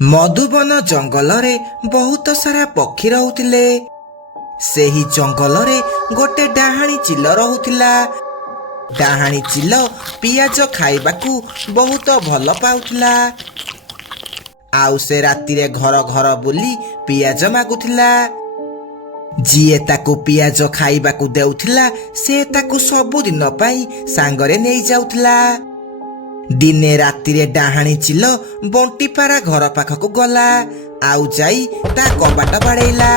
ମଧୁବନ ଜଙ୍ଗଲରେ ବହୁତ ସାରା ପକ୍ଷୀ ରହୁଥିଲେ। ସେହି ଜଙ୍ଗଲରେ ଗୋଟେ ଡାହାଣୀ ଚିଲ ରହୁଥିଲା। ଡାହାଣୀ ଚିଲ ପିଆଜ ଖାଇବାକୁ ବହୁତ ଭଲ ପାଉଥିଲା। ଆଉ ସେ ରାତିରେ ଘର ଘର ବୁଲି ପିଆଜ ମାଗୁଥିଲା। ଯିଏ ତାକୁ ପିଆଜ ଖାଇବାକୁ ଦେଉଥିଲା ସେ ତାକୁ ସବୁଦିନ ପାଇଁ ସାଙ୍ଗରେ ନେଇଯାଉଥିଲା। ଦିନେ ରାତିରେ ଡାହାଣୀ ଚିଲ ବଣ୍ଟିପାରା ଘର ପାଖକୁ ଗଲା ଆଉ ଯାଇ ତା କବାଟ ବାଡ଼େଇଲା।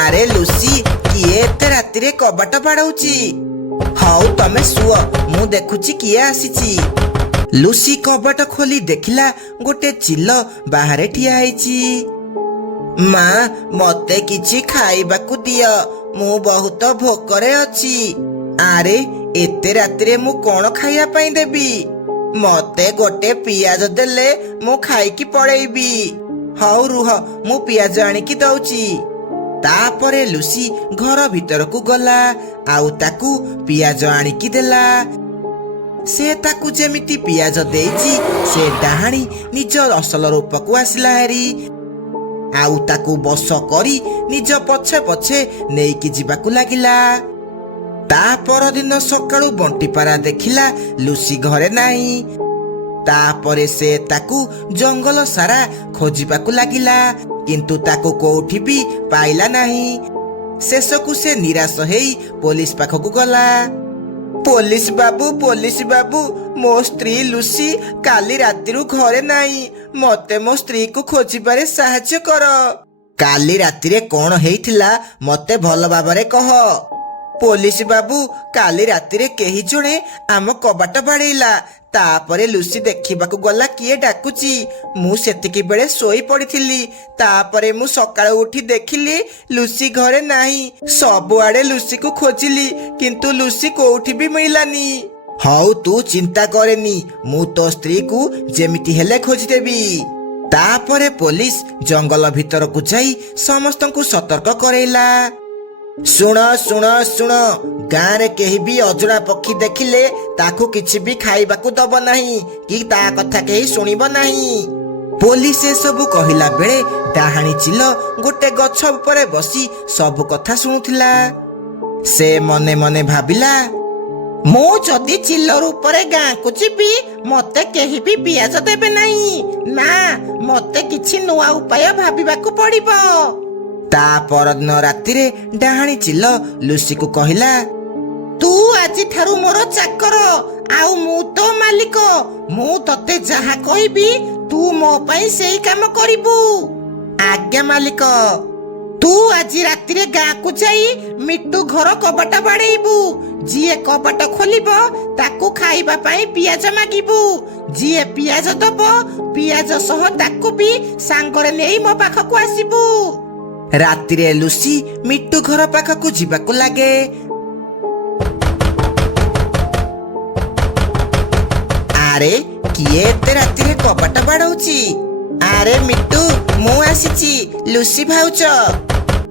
ଆରେ ଲୁସି, କିଏ ଏତେ ରାତିରେ କବାଟ ବାଡ଼ଉଛି? ହଉ ତମେ ଶୁଅ, ମୁଁ ଦେଖୁଛି କିଏ ଆସିଛି। ଲୁସି କବାଟ ଖୋଲି ଦେଖିଲା ଗୋଟେ ଚିଲ ବାହାରେ ଠିଆ ହେଇଛି। ମା, ମତେ କିଛି ଖାଇବାକୁ ଦିଅ, ମୁଁ ବହୁତ ଭୋକରେ ଅଛି। ଆରେ ଏତେ ରାତିରେ ମୁଁ କଣ ଖାଇବା ପାଇଁ ଦେବି? ମତେ ଗୋଟେ ପିଆଜ ଦେଲେ ମୁଁ ଖାଇକି ପଳେଇବି। ହଉ ରୁହ, ମୁଁ ପିଆଜ ଆଣିକି ଦଉଛି। ତାପରେ ଲୁସି ଘର ଭିତରକୁ ଗଲା ଆଉ ତାକୁ ପିଆଜ ଆଣିକି ଦେଲା। ସେ ତାକୁ ଯେମିତି ପିଆଜ ଦେଇଛି ସେ ଡାହାଣୀ ନିଜ ଅସଲ ରୂପକୁ ଆସିଲା ହେରି ଆଉ ତାକୁ ବଶ କରି ନିଜ ପଛେ ପଛେ ନେଇକି ଯିବାକୁ ଲାଗିଲା। ତା ପରଦିନ ସକାଳୁ ବଣ୍ଟିପାରା ଦେଖିଲା ଲୁସି ଘରେ ନାହିଁ। ତାପରେ ସେ ତାକୁ ଜଙ୍ଗଲ ସାରା ଖୋଜିବାକୁ ଲାଗିଲା, କିନ୍ତୁ ତାକୁ କୋଉଠି ବି ପାଇଲା ନାହିଁ। ଶେଷକୁ ସେ ନିରାଶ ହେଇ ପୋଲିସ ପାଖକୁ ଗଲା। ପୋଲିସ ବାବୁ, ମୋ ସ୍ତ୍ରୀ ଲୁସି କାଲି ରାତିରୁ ଘରେ ନାହିଁ। ମତେ ମୋ ସ୍ତ୍ରୀକୁ ଖୋଜିବାରେ ସାହାଯ୍ୟ କର। କାଲି ରାତିରେ କଣ ହେଇଥିଲା ମତେ ଭଲ ଭାବରେ କହ। ପୋଲିସ ବାବୁ, କାଲି ରାତିରେ କେହି ଜଣେ ଆମ କବାଟ ବାଡ଼େଇଲା। ତାପରେ ଲୁସି ଦେଖିବାକୁ ଗଲା କିଏ ଡାକୁଛି। ମୁଁ ସେତିକି ବେଳେ ଶୋଇ ପଡ଼ିଥିଲି। ତାପରେ ମୁଁ ସକାଳୁ ଉଠି ଦେଖିଲି ଲୁସି ଘରେ ନାହିଁ। ସବୁଆଡେ ଲୁସିକୁ ଖୋଜିଲି, କିନ୍ତୁ ଲୁସି କୋଉଠି ବି ମିଳିଲାନି। ହଉ ତୁ ଚିନ୍ତା କରେନି, ମୁଁ ତୋ ସ୍ତ୍ରୀକୁ ଯେମିତି ହେଲେ ଖୋଜିଦେବି। ତାପରେ ପୋଲିସ ଜଙ୍ଗଲ ଭିତରକୁ ଯାଇ ସମସ୍ତଙ୍କୁ ସତର୍କ କରେଇଲା। ଶୁଣ, ଗାଁରେ କେହି ବି ଅଜଣା ପକ୍ଷୀ ଦେଖିଲେ ତାକୁ କିଛି ବି ଖାଇବାକୁ ଦବ ନାହିଁ କି ତା କଥା କେହି ଶୁଣିବ ନାହିଁ। ପୋଲିସ ଏସବୁ କହିଲା ବେଳେ ଡାହାଣୀ ଚିଲ ଗୋଟେ ଗଛ ଉପରେ ବସି ସବୁ କଥା ଶୁଣୁଥିଲା। ସେ ମନେ ମନେ ଭାବିଲା, ମୁଁ ଯଦି ଚିଲ ରୂପରେ ଗାଁକୁ ଯିବି ମତେ କେହି ବି ପିଆଜ ଦେବେ ନାହିଁ। ନା, ମତେ କିଛି ନୂଆ ଉପାୟ ଭାବିବାକୁ ପଡିବ। ତା ପରଦିନ ରାତିରେ ଡାହାଣୀ ଚିଲ ଲୁସିକୁ କହିଲା, ତୁ ଆଜିଠାରୁ ମୋର ଚାକର ଆଉ ମୁଁ ତୋ ମାଲିକ। ମୁଁ ତତେ ଯାହା କହିବି ତୁ ମୋ ପାଇଁ ସେଇ କାମ କରିବୁ। ଆଜ୍ଞା ମାଲିକ। ତୁ ଆଜି ରାତିରେ ଗାଁକୁ ଯାଇ ମିଟୁ ଘର କବାଟ ବାଡ଼େଇବୁ। ଯିଏ କବାଟ ଖୋଲିବ ତାକୁ ଖାଇବା ପାଇଁ ପିଆଜ ମାଗିବୁ। ଯିଏ ପିଆଜ ଦବ ପିଆଜ ସହ ତାକୁ ବି ସାଙ୍ଗରେ ନେଇ ମୋ ପାଖକୁ ଆସିବୁ। ରାତିରେ ଲୁସି ମିଟୁ ଘର ପାଖକୁ ଯିବାକୁ ଲାଗେ। ଆରେ କିଏ ଏତେ ରାତିରେ କବାଟ ବାଡ଼ଉଛି? ଆରେ ମିଟୁ, ମୁଁ ଆସିଛି, ଲୁସି ଭାଉଜ।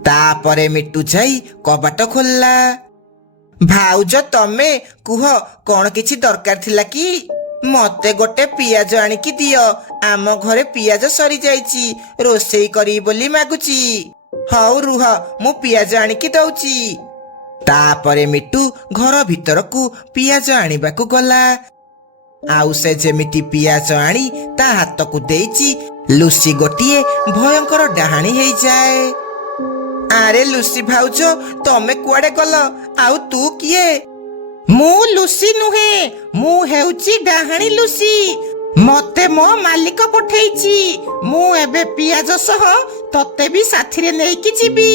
ତାପରେ ମିଟୁ ଯାଇ କବାଟ ଖୋଲିଲା। ଭାଉଜ ତମେ କୁହ, କଣ କିଛି ଦରକାର ଥିଲା କି? ମତେ ଗୋଟେ ପିଆଜ ଆଣିକି ଦିଅ, ଆମ ଘରେ ପିଆଜ ସରିଯାଇଛି, ରୋଷେଇ କରିବି ବୋଲି ମାଗୁଛି। ହଉ ରୁହ, ମୁଁ ପିଆଜ ଆଣିକି ଦଉଛି। ତାପରେ ମିଟୁ ଘର ଭିତରକୁ ପିଆଜ ଆଣିବାକୁ ଗଲା। ଆଉ ସେ ଯେମିତି ପିଆଜ ଆଣି ତା ହାତକୁ ଦେଇଛି, ଲୁସି ଗୋଟିଏ ଭୟଙ୍କର ଡାହାଣୀ ହେଇଯାଏ। ଆରେ ଲୁସି ଭାଉଜ, ତମେ କୁଆଡେ ଗଲ? ଆଉ ତୁ କିଏ? ମୁଁ ଲୁସି ନୁହେଁ, ମୁଁ ହେଉଛି ଡାହାଣୀ ଲୁସି। ମତେ ମୋ ମାଲିକ ପଠେଇଛି। ମୁଁ ଏବେ ପିଆଜ ସହ ତତେ ବି ସାଥିରେ ନେଇକି ଯିବି।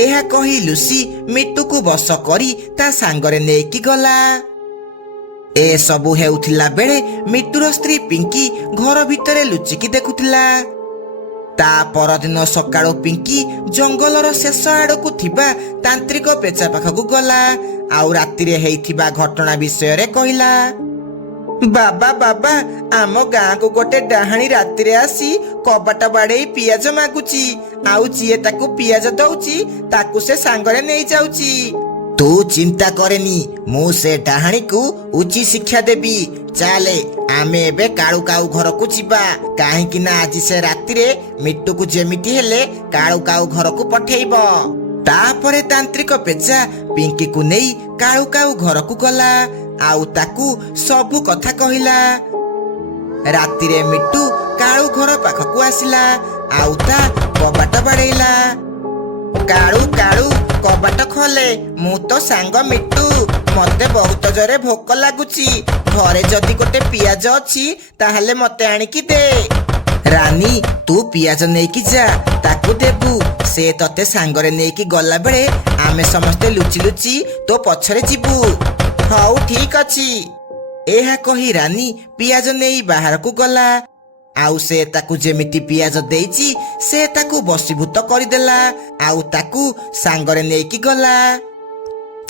ଏହା କହି ଲୁସି ମିଟୁକୁ ବଶ କରି ତା ସାଙ୍ଗରେ ନେଇକି ଗଲା। ଏସବୁ ହେଉଥିଲା ବେଳେ ମିଟୁର ସ୍ତ୍ରୀ ପିଙ୍କି ଘର ଭିତରେ ଲୁଚିକି ଦେଖୁଥିଲା। ତା ପରଦିନ ସକାଳୁ ପିଙ୍କି ଜଙ୍ଗଲର ଶେଷ ଆଡକୁ ଥିବା ତାନ୍ତ୍ରିକ ପେଚା ପାଖକୁ ଗଲା ଆଉ ରାତିରେ ହେଇଥିବା ଘଟଣା ବିଷୟରେ କହିଲା। ବାବା, ଆମ ଗାଁକୁ ଗୋଟେ ଡାହାଣୀ ରାତିରେ ଆସି କବାଟ ବାଡ଼େଇ ପିଆଜ ମାଗୁଛି। ଆଉ ଯିଏ ତାକୁ ପିଆଜ ଦଉଛି ତାକୁ ସେ ସାଙ୍ଗରେ ନେଇଯାଉଛି। ତୁ ଚିନ୍ତା କରେନି, ମୁଁ ସେ ଡାହାଣୀକୁ ଉଚିତ ଶିକ୍ଷା ଦେବି। ଚାଲେ ଆମେ ଏବେ କାଳୁ କାଉ ଘରକୁ ଯିବା, କାହିଁକି ନା ଆଜି ସେ ରାତିରେ ମିଟୁକୁ ଯେମିତି ହେଲେ କାଳୁ କାଉ ଘରକୁ ପଠେଇବ। ତାପରେ ତାନ୍ତ୍ରିକ ପେଚା ପିଙ୍କିକୁ ନେଇ କାଳୁ କାଉ ଘରକୁ ଗଲା ଆଉ ତାକୁ ସବୁ କଥା କହିଲା। ରାତିରେ ମିଟୁ କାଳୁ ଘର ପାଖକୁ ଆସିଲା ଆଉ ତା କବାଟ ବାଡେଇଲା। କାଳୁ କାଳୁ କବାଟ ଖୋଲେ, ମୁଁ ତ ସାଙ୍ଗ ମିଟୁ, ମତେ ବହୁତ ଜୋରେ ଭୋକ ଲାଗୁଛି, ଘରେ ଯଦି ଗୋଟେ ପିଆଜ ଅଛି ତାହେଲେ ମତେ ଆଣିକି ଦେ। ରାନୀ ତୁ ପିଆଜ ନେଇକି ଯା, ତାକୁ ଦେବୁ, ସେ ତତେ ସାଙ୍ଗରେ ନେଇକି ଗଲା ବେଳେ ଆମେ ସମସ୍ତେ ଲୁଚି ଲୁଚି ତୋ ପଛରେ ଯିବୁ। ହଉ ଠିକ ଅଛି। ଏହା କହି ରାନୀ ପିଆଜ ନେଇ ବାହାରକୁ ଗଲା ଆଉ ସେ ତାକୁ ଯେମିତି ପିଆଜ ଦେଇଛି ସେ ତାକୁ ବଶୀଭୂତ କରିଦେଲା ଆଉ ତାକୁ ସାଙ୍ଗରେ ନେଇକି ଗଲା।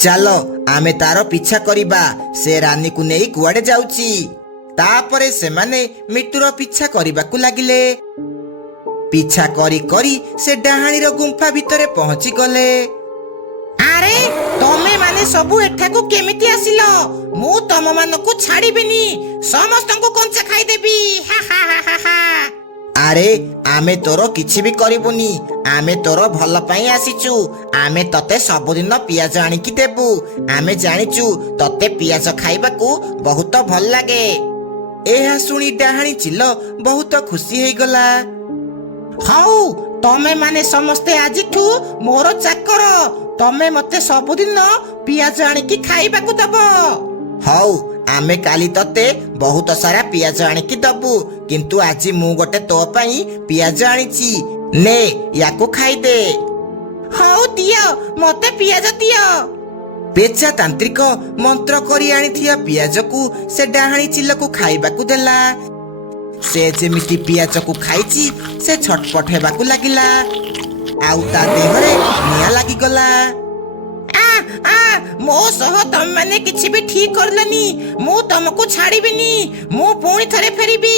ଚାଲ ଆମେ ତାର ପିଛା କରିବା, ସେ ରାନୀକୁ ନେଇ କୁଆଡେ ଯାଉଛି। ତାପରେ ସେମାନେ ମିଟୁର ପିଛା କରିବାକୁ ଲାଗିଲେ। ପିଛା କରି କରି ସେ ଡାହାଣୀର ଗୁମ୍ଫା ଭିତରେ ପହଞ୍ଚି ଗଲେ। ଆରେ ତମେ ମାନେ ସବୁ ଏଠାକୁ କେମିତି ଆସିଲ? ମୁଁ ତମ ମାନଙ୍କୁ ଛାଡ଼ିବିନି, ସମସ୍ତଙ୍କୁ କଞ୍ଚା ଖାଇଦେବି। ଆରେ ଆମେ ତୋର କିଛି ବି କରିବୁନି, ଆମେ ତୋର ଭଲ ପାଇଁ ଆସିଛୁ, ଆମେ ତତେ ସବୁଦିନ ପିଆଜ ଆଣିକି ଦେବୁ, ଆମେ ଜାଣିଛୁ ତତେ ପିଆଜ ଖାଇବାକୁ ବହୁତ ଭଲ ଲାଗେ। ଏହା ଶୁଣି ଡାହାଣୀ ଚିଲ ବହୁତ ଖୁସି ହେଇଗଲା। ହଉ ତମେ ମାନେ ସମସ୍ତେ ଆଜିଠୁ ମୋର ଚାକର, ତମେ ମତେ ସବୁଦିନ ପିଆଜ ଆଣିକି ଖାଇବାକୁ ଦବ। ହଉ ଆମେ କାଲି ତତେ ବହୁତ ସାରା ପିଆଜ ଆଣିକି ଦବୁ, କିନ୍ତୁ ଆଜି ମୁଁ ଗୋଟେ ତୋ ପାଇଁ ପିଆଜ ଆଣିଛି, ନେ ୟାକୁ ଖାଇଦେ। ହଉ ଦିଅ, ମତେ ପିଆଜ ଦିଅ। ପେଚା ତାନ୍ତ୍ରିକ ମନ୍ତ୍ର କରି ଆଣିଥିବା ପିଆଜକୁ ସେ ଡାହାଣୀ ଚିଲକୁ ଖାଇବାକୁ ଦେଲା। ସେ ଯେମିତି ପିଆଜକୁ ଖାଇଛି ସେ ଛଟପଟ ହେବାକୁ ଲାଗିଲା ଆଉ ତା ଦେହରେ ନିଆଁ ଲାଗିଗଲା। ମୋ ସହ ତମେ ମାନେ କିଛି ବି ଠିକ କରିଲନି, ମୁଁ ତମକୁ ଛାଡ଼ିବିନି, ମୁଁ ପୁଣି ଥରେ ଫେରିବି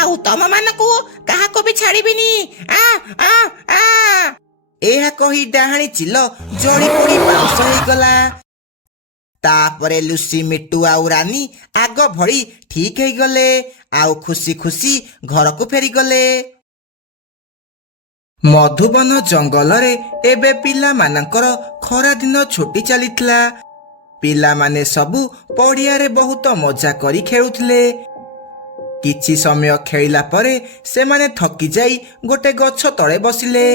ଆଉ ତମ ମାନଙ୍କୁ କାହାକୁ ବି ଛାଡ଼ିବିନି। ଏହା କହି ଡାହାଣୀ ଚିଲ ଜଳି ପୋଡ଼ି ପାଉଁଶ ହେଇଗଲା। ତାପରେ ଲୁସି, ମିଟୁ ଆଉ ରାନୀ ଆଗ ଭଳି ଠିକ ହେଇଗଲେ ଆଉ ଖୁସି ଖୁସି ଘରକୁ ଫେରିଗଲେ। ମଧୁବନ ଜଙ୍ଗଲରେ ଏବେ ପିଲାମାନଙ୍କର ଖରାଦିନ ଛୁଟି ଚାଲିଥିଲା। ପିଲାମାନେ ସବୁ ପଡ଼ିଆରେ ବହୁତ ମଜା କରି ଖେଳୁଥିଲେ। କିଛି ସମୟ ଖେଳିଲା ପରେ ସେମାନେ ଥକି ଯାଇ ଗୋଟେ ଗଛ ତଳେ ବସିଲେ।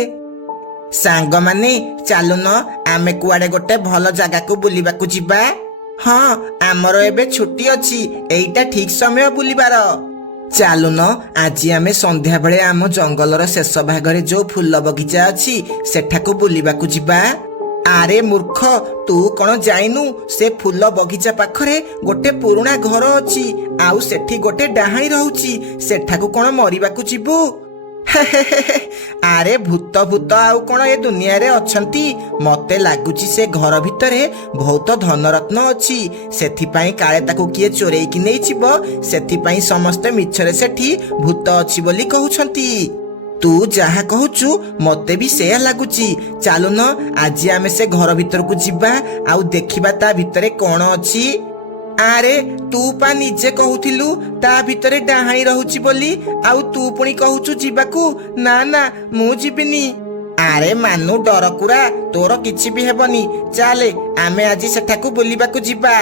ସାଙ୍ଗମାନେ ଚାଲୁନ ଆମେ କୁଆଡେ ଗୋଟେ ଭଲ ଜାଗାକୁ ବୁଲିବାକୁ ଯିବା। ହଁ ଆମର ଏବେ ଛୁଟି ଅଛି, ଏଇଟା ଠିକ ସମୟ ବୁଲିବାର। ଚାଲୁନ ଆଜି ଆମେ ସନ୍ଧ୍ୟାବେଳେ ଆମ ଜଙ୍ଗଲର ଶେଷ ଭାଗରେ ଯୋଉ ଫୁଲ ବଗିଚା ଅଛି ସେଠାକୁ ବୁଲିବାକୁ ଯିବା। ଆରେ ମୂର୍ଖ, ତୁ କଣ ଜାଣିନୁ ସେ ଫୁଲ ବଗିଚା ପାଖରେ ଗୋଟେ ପୁରୁଣା ଘର ଅଛି ଆଉ ସେଠି ଗୋଟେ ଡାହାଣୀ ରହୁଛି, ସେଠାକୁ କଣ ମରିବାକୁ ଯିବୁ? ଆରେ ଭୂତ ଭୂତ ଆଉ କଣ ଏ ଦୁନିଆରେ ଅଛନ୍ତି? ମତେ ଲାଗୁଛି ସେ ଘର ଭିତରେ ବହୁତ ଧନରତ୍ନ ଅଛି, ସେଥିପାଇଁ କାଳେ ତାକୁ କିଏ ଚୋରେଇକି ନେଇଯିବ, ସେଥିପାଇଁ ସମସ୍ତେ ମିଛରେ ସେଠି ଭୂତ ଅଛି ବୋଲି କହୁଛନ୍ତି। ତୁ ଯାହା କହୁଛୁ ମତେ ବି ସେୟା ଲାଗୁଛି। ଚାଲୁନ ଆଜି ଆମେ ସେ ଘର ଭିତରକୁ ଯିବା ଆଉ ଦେଖିବା ତା ଭିତରେ କଣ ଅଛି। ଆରେ ତୁ ପା ନିଜେ କହୁଥିଲୁ ତା ଭିତରେ ଡାହାଣୀ ରହୁଛି ବୋଲି, ଆଉ ତୁ ପୁଣି କହୁଛୁ ଯିବାକୁ। ନା ନା ମୁଁ ଯିବିନି। ଆରେ ମାନୁ ଡରକୁରା, ତୋର କିଛି ବି ହେବନି, ଚାଲେ ଆମେ ଆଜି ସେଠାକୁ ବୁଲିବାକୁ ଯିବା।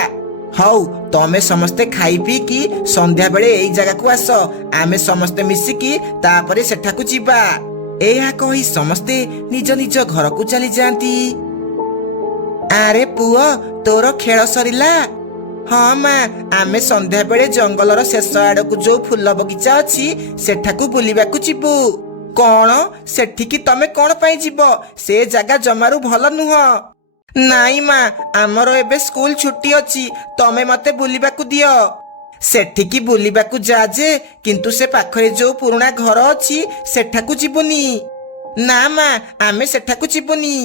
ହଉ ତମେ ସମସ୍ତେ ଖାଇ ପିଇକି ସନ୍ଧ୍ୟା ବେଳେ ଏଇ ଜାଗାକୁ ଆସ, ଆମେ ସମସ୍ତେ ମିଶିକି ତାପରେ ସେଠାକୁ ଯିବା। ଏହା କହି ସମସ୍ତେ ନିଜ ନିଜ ଘରକୁ ଚାଲି ଯାଆନ୍ତି। ଆରେ ପୁଅ, ତୋର ଖେଳ ସରିଲା? ହଁ ମା, ଆମେ ସନ୍ଧ୍ୟା ବେଳେ ଜଙ୍ଗଲର ଶେଷ ଆଡକୁ ଯୋଉ ଫୁଲ ବଗିଚା ଅଛି ସେଠାକୁ ବୁଲିବାକୁ ଯିବୁ। କଣ? ସେଠିକି ତମେ କଣ ପାଇଁ ଯିବ? ସେ ଜାଗା ଜମାରୁ ଭଲ ନୁହଁ। ନାଇଁ ମା, ଆମର ଏବେ ସ୍କୁଲ ଛୁଟି ଅଛି, ତମେ ମତେ ବୁଲିବାକୁ ଦିଅ। ସେଠିକି ବୁଲିବାକୁ ଯା ଯେ, କିନ୍ତୁ ସେ ପାଖରେ ଯୋଉ ପୁରୁଣା ଘର ଅଛି ସେଠାକୁ ଯିବୁନି। ନା ମା, ଆମେ ସେଠାକୁ ଯିବୁନି।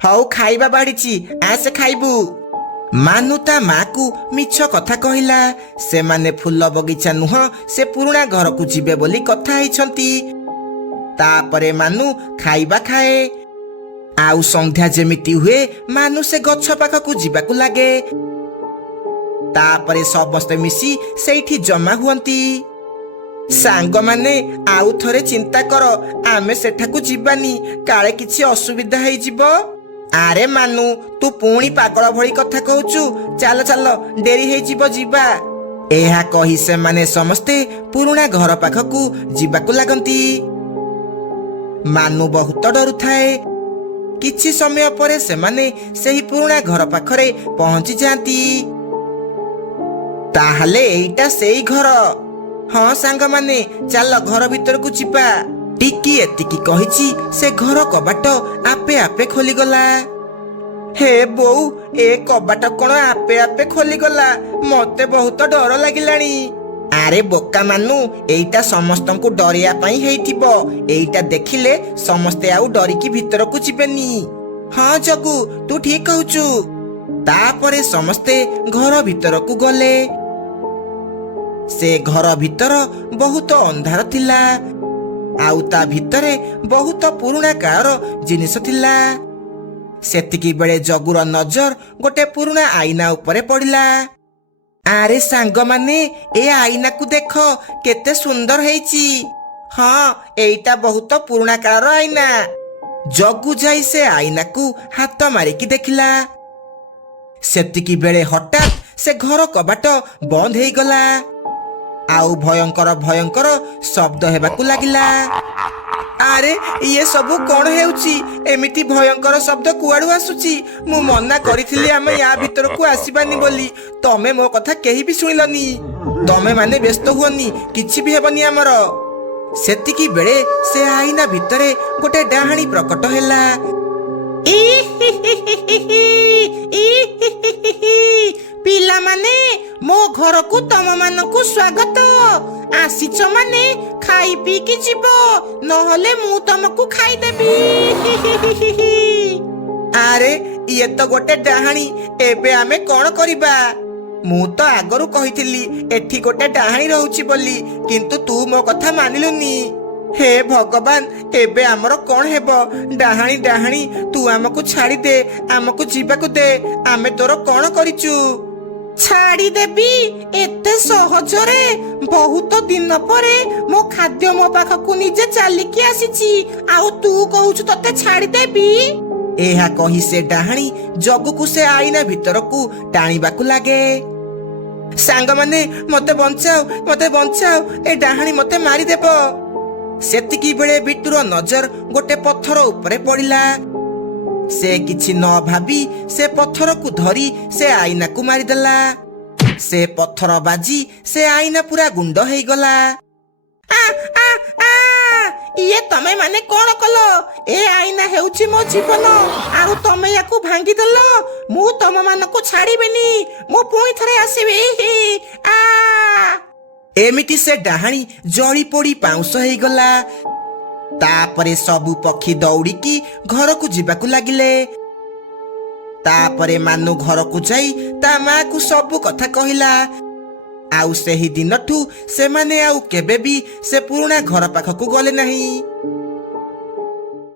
ହଉ ଖାଇବା ବାଢିଛି, ଆସେ ଖାଇବୁ। ମାନୁ ତା ମାକୁ ମିଛ କଥା କହିଲା। ସେମାନେ ଫୁଲ ବଗିଚା ନୁହଁ ସେ ପୁରୁଣା ଘରକୁ ଯିବେ ବୋଲି କଥା ହେଇଛନ୍ତି। ତାପରେ ମାନୁ ଖାଇବା ଖାଏ ଆଉ ସନ୍ଧ୍ୟା ଯେମିତି ହୁଏ ମାନୁ ସେ ଗଛ ପାଖକୁ ଯିବାକୁ ଲାଗେ। ତାପରେ ସମସ୍ତେ ମିଶି ସେଇଠି ଜମା ହୁଅନ୍ତି। ସାଙ୍ଗମାନେ ଆଉ ଥରେ ଚିନ୍ତା କର, ଆମେ ସେଠାକୁ ଯିବାନି, କାଳେ କିଛି ଅସୁବିଧା ହେଇଯିବ। ଆରେ ମାନୁ, ତୁ ପୁଣି ପାଗଳ ଭଳି କଥା କହୁଛୁ। ଚାଲ ଚାଲ, ଡେରି ହେଇଯିବ, ଯିବା। ଏହା କହି ସେମାନେ ସମସ୍ତେ ପୁରୁଣା ଘର ପାଖକୁ ଯିବାକୁ ଲାଗନ୍ତି। ମାନୁ ବହୁତ ଡରୁଥାଏ। କିଛି ସମୟ ପରେ ସେମାନେ ସେହି ପୁରୁଣା ଘର ପାଖରେ ପହଞ୍ଚି ଯାଆନ୍ତି। ତାହେଲେ ଏଇଟା ସେଇ ଘର। ହଁ ସାଙ୍ଗମାନେ, ଚାଲ ଘର ଭିତରକୁ ଯିବା। ଟିକି ଏତିକି କହିଛି ସେ ଘର କବାଟ ଆପେ ଆପେ ଖୋଲିଗଲା। ହେ ବୋଉ, ଏ କବାଟ କଣ ଆପେ ଆପେ ଖୋଲିଗଲା? ମତେ ବହୁତ ଡର ଲାଗିଲାଣି। ଆରେ ବୋକା ମାନୁ, ଏଇଟା ସମସ୍ତଙ୍କୁ ଡରିବା ପାଇଁ ହେଇଥିବ। ଏଇଟା ଦେଖିଲେ ସମସ୍ତେ ଆଉ ଡରିକି ଭିତରକୁ ଯିବେନି। ହଁ ଜଗୁ, ତୁ ଠିକ କହୁଛୁ। ତାପରେ ସମସ୍ତେ ଘର ଭିତରକୁ ଗଲେ। ସେ ଘର ଭିତର ବହୁତ ଅନ୍ଧାର ଥିଲା, ଆଉ ତା ଭିତରେ ବହୁତ ପୁରୁଣା କାଳର ଜିନିଷ ଥିଲା। ସେତିକି ବେଳେ ଜଗୁର ନଜର ଗୋଟେ ପୁରୁଣା ଆଇନା ଉପରେ ପଡ଼ିଲା। ଆରେ ସାଙ୍ଗମାନେ, ଏ ଆଇନାକୁ ଦେଖ, କେତେ ସୁନ୍ଦର ହେଇଛି। ହଁ, ଏଇଟା ବହୁତ ପୁରୁଣା କାଳର ଆଇନା। ଜଗୁ ଯାଇ ସେ ଆଇନାକୁ ହାତ ମାରିକି ଦେଖିଲା। ସେତିକି ବେଳେ ହଠାତ୍ ସେ ଘର କବାଟ ବନ୍ଦ ହେଇଗଲା, ଆଉ ଭୟଙ୍କର ଭୟଙ୍କର ଶବ୍ଦ ହେବାକୁ ଲାଗିଲା। ଆରେ ଇଏ ସବୁ କଣ ହେଉଛି? ଏମିତି ଭୟଙ୍କର ଶବ୍ଦ କୁଆଡୁ ଆସୁଛି? ମୁଁ ମନା କରିଥିଲି ଆମେ ୟା ଭିତରକୁ ଆସିବାନି ବୋଲି। ତମେ ମୋ କଥା କେହି ବି ଶୁଣିଲନି। ତମେ ମାନେ ବ୍ୟସ୍ତ ହୁଅନି, କିଛି ବି ହେବନି ଆମର। ସେତିକି ବେଳେ ସେ ଆଇନା ଭିତରେ ଗୋଟେ ଡାହାଣୀ ପ୍ରକଟ ହେଲା। ପିଲାମାନେ, ମୋ ଘରକୁ ତମମାନଙ୍କୁ ସ୍ୱାଗତ। ଆସିଛ ମାନେ ଖାଇ ପିଇକି ଯିବ, ନହେଲେ ମୁଁ ତମକୁ ଖାଇଦେବି। ଆରେ ଇଏ ତ ଗୋଟେ ଡାହାଣୀ, ଏବେ ଆମେ କଣ କରିବା? ମୁଁ ତ ଆଗରୁ କହିଥିଲି ଏଠି ଗୋଟେ ଡାହାଣୀ ରହୁଛି ବୋଲି, କିନ୍ତୁ ତୁ ମୋ କଥା ମାନିଲୁନି। ହେ ଭଗବାନ, ଏବେ ଆମର କଣ ହେବ? ଡାହାଣୀ ଡାହାଣୀ, ତୁ ଆମକୁ ଛାଡ଼ିଦେ, ଆମକୁ ଯିବାକୁ ଦେ। ଆମେ ତୋର କଣ କରିଛୁ? ଛାଡ଼ିଦେବି ଏତେ ସହଜରେ? ବହୁତ ଦିନ ପରେ ମୋ ଖାଦ୍ୟ ମୋ ପାଖକୁ ନିଜେ ଚାଲିକି ଆସିଛି, ଆଉ ତୁ କହୁଛୁ ତତେ ଛାଡ଼ିଦେବି? ଏହା କହି ସେ ଡାହାଣୀ ଜଗୁକୁ ସେ ଆଇନା ଭିତରକୁ ଟାଣିବାକୁ ଲାଗେ। ସାଙ୍ଗମାନେ, ମତେ ବଞ୍ଚାଅ, ମତେ ବଞ୍ଚାଅ, ଏ ଡାହାଣୀ ମତେ ମାରିଦେବ। ସେତିକି ବେଳେ ବିଟୁର ନଜର ଗୋଟେ ପଥର ଉପରେ ପଡ଼ିଲା। ସେ କିଛି ନ ଭାବି ସେ ପଥରକୁ ଧରି ସେ ଆଇନାକୁ ମାରିଦେଲା। ସେ ପଥର ବାଜି ସେ ଆଇନା ପୁରା ଗୁଣ୍ଡ ହେଇଗଲା। ଇଏ ତମେ ମାନେ କଣ କଲ? ଏ ଆଇନା ହେଉଛି ମୋ ଜୀବନ, ଆଉ ତମେ ୟାକୁ ଭାଙ୍ଗିଦେଲ। ମୁଁ ତମ ମାନଙ୍କୁ ଛାଡ଼ିବିନି, ମୁଁ ପୁଣି ଥରେ ଆସିବି। ଏମିତି ସେ ଡାହାଣୀ ଜଳି ପୋଡ଼ି ପାଉଁଶ ହେଇଗଲା। ତାପରେ ସବୁ ପକ୍ଷୀ ଦୌଡ଼ିକି ଘରକୁ ଯିବାକୁ ଲାଗିଲେ। ତାପରେ ମାନୁ ଘରକୁ ଯାଇ ତା ମାକୁ ସବୁ କଥା କହିଲା। ଆଉ ସେହି ଦିନଠୁ ସେମାନେ ଆଉ କେବେ ବି ସେ ପୁରୁଣା ଘର ପାଖକୁ ଗଲେ ନାହିଁ।